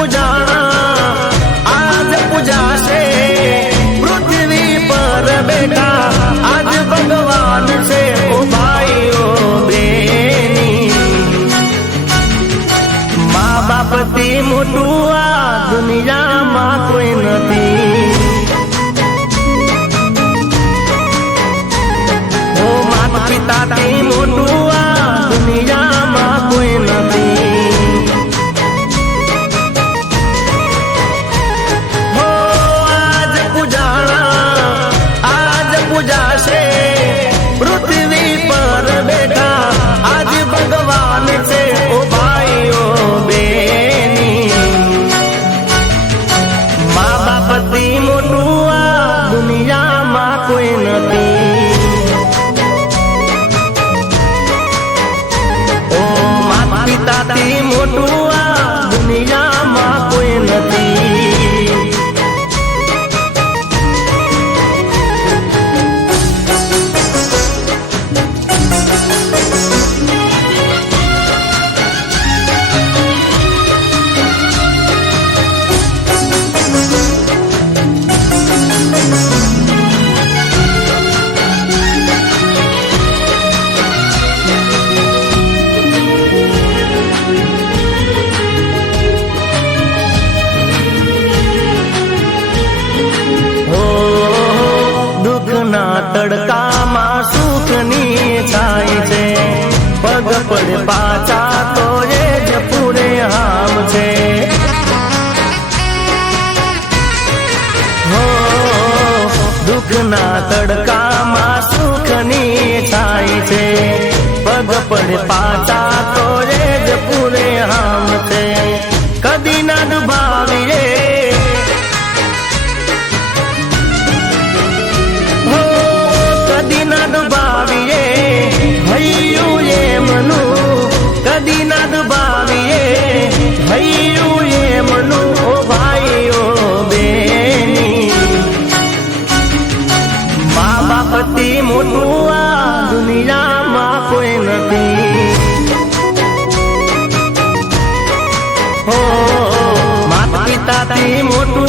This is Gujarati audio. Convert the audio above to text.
પૂજાણા આજ પૂજાશે પૃથ્વી પર બેટા આજ ભગવાન છે ઓ ભાઈઓ બેની મા બાપથી મોટું આ દુનિયામાં કોઈ નથી ઓ માતા પિતાથી મોટું આ દુનિયામાં કોઈ નથી પૂજાશે પૃથ્વી પર બેઠા આજ ભગવાન છે ઓ ભાઈઓ બેની મા બાપથી મોટું આ દુનિયામાં કોઈ નથી ઓ માતા પિતાથી મોટું આ દુનિયામાં કોઈ નથી તડકામાં સુખની છાય છે પગ પડે પાછા તો એ જ પૂરે હામ છે હો દુઃખના તડકામાં સુખની છાય છે પગ પડે પાછા તો એ જ પૂરે હામ છે કદી ના દુભાવીએ કદી ના દુભાવીએ ભૈયું એમનું કદી ના દુભાવીએ ભૈયું એમનું ઓ ભાઈઓ બેની મા બાપથી મોટું આ દુનિયામાં કોઈ નથી હો માતા પિતાથી મોટું